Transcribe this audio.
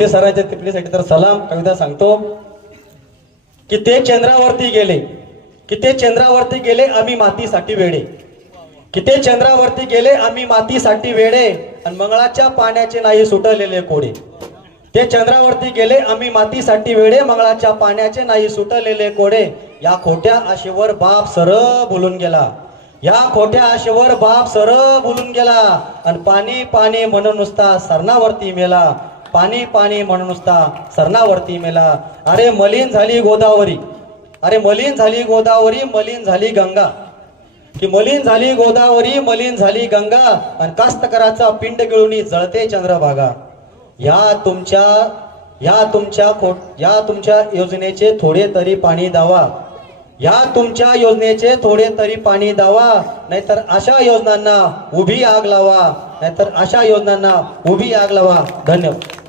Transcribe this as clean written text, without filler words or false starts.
ते सरांच्या टिपणीसाठी तर सलाम कविता सांगतो की ते चंद्रावरती गेले, की ते चंद्रावरती गेले आम्ही मातीसाठी वेडे, की ते चंद्रावरती गेले आम्ही मातीसाठी वेडे आणि मंगळाच्या पाण्याचे नाही सुटलेले कोडे. ते चंद्रावरती गेले आम्ही मातीसाठी वेडे, मंगळाच्या पाण्याचे नाही सुटलेले कोडे. या खोट्या आशेवर बाप सरळ बोलून गेला, या खोट्या आशेवर बाप सरळ बोलून गेला आणि पाणी पाणी म्हणून नुसता सरणावरती मेला, पाणी पाणी म्हणून नुसता सरणावरती मेला. अरे मलिन झाली गोदावरी, अरे मलिन झाली गोदावरी, मलिन झाली गंगा, की मलिन झाली गोदावरी, मलिन झाली गंगा आणि कास्तकाराचा पिंड गिळून जळते चंद्रभागा. या तुमच्या योजनेचे थोडे तरी पाणी दावा, या तुमच्या योजनेचे थोडे तरी पाणी दावा, नाहीतर अशा योजनांना उभी आग लावा, नाहीतर अशा योजनांना उभी आग लावा. धन्यवाद.